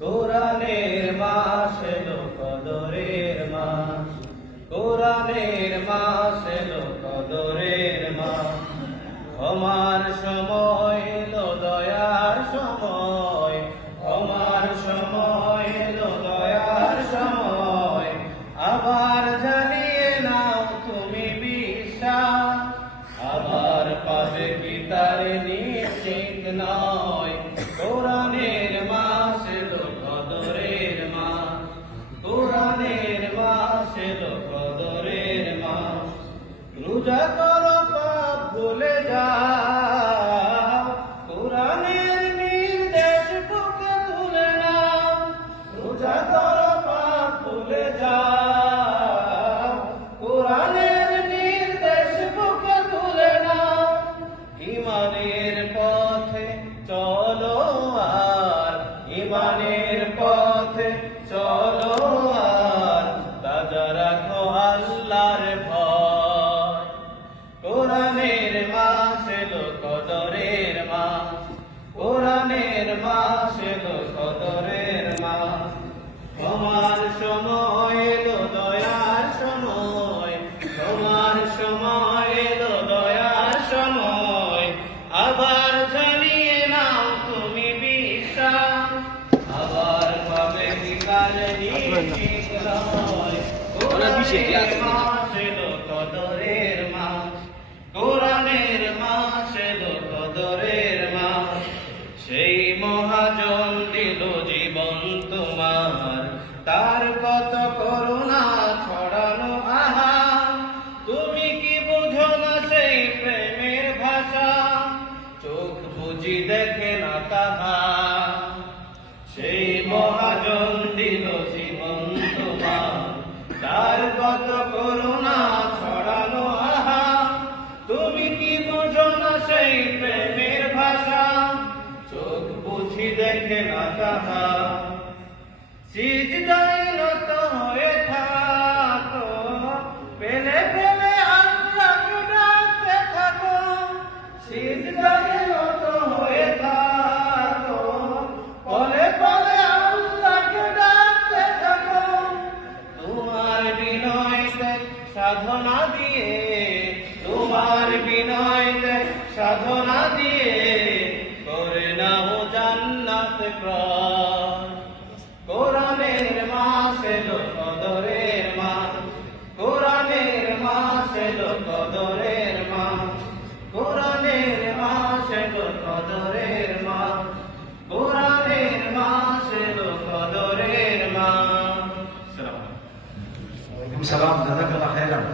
কোরআনের মাস এলো কদরের মাস, কোরআনের মাস এলো কদরের মাস। ক্ষমার সময় এলো দয়ার সময়, ক্ষমার সময় এলো দয়ার সময়। আবার জ্বালিয়ে নাও তুমি বিশ্বাস, আবার পাবে কি তার নিশ্চিত নয়। কোরআনের মাস এলো কদরের মাস, কোরআনের মাস এলো কদরের মাস। রোজা করো পাপ ভুলে যাও, কোরআনের নির্দেশ বুকে তুলে নাও। রোজা করো পাপ ভুলে যাও, কোরআনের নির্দেশ বুকে তুলে নাও। ইমানের পথে চলো আর, ইমানের পথে চলো আর, তাজা রাখো আল্লাহর ভয়। কোরআনের মাস এলো কদরের মাস, কোরআনের মাস এলো কদরের মাস। ক্ষমার সময় এলো দয়ার সময়, ক্ষমার সময় এলো দয়ার সময়। আবার জ্বালিয়ে নাও তুমি বিশ্বাস, আবার পাবে কি কার নিশ্চিত নয়। কোরআনের মাস এলো কদরের মাস, কোরআনের মাস এলো কদরের মাস। সেই মহাজন দিল জীবন তোমার, তার কত করুণা ছড়ানো আহা। তুমি কি বুঝো না সেই প্রেমের ভাষা, চোখ বুঝি দেখে না তাহা। সেই মহাজন দিল জীবন তোমার, তার কত করুণা ছড়ানো আহা। তুমি কি বুঝো না সেই প্রেমের ভাষা, চোখ বুঝি দেখে না তাহা। সিজদায় নত হয়ে থাকো, পেলে পেলে আল্লাহকে ডাকতে থাকো। সিজদায় নত হয়ে থাকো, পলে পলে আল্লাহকে ডাকতে থাকো। তোমার বিনয়তে সাধনা দিয়ে, তোমার বিনয়তে সাধনা দিয়ে, করে নাও জান্নাত ক্রয়। কোরআনের মাস এলো কদরের মাস, কোরআনের মাস এলো কদরের মাস। কোরআনের মাস এলো কদরের মাস, কোরআনের মাস এলো কদরের মাস। ওয়ালাইকুম সালাম, জাযাকাল্লাহ খাইরান।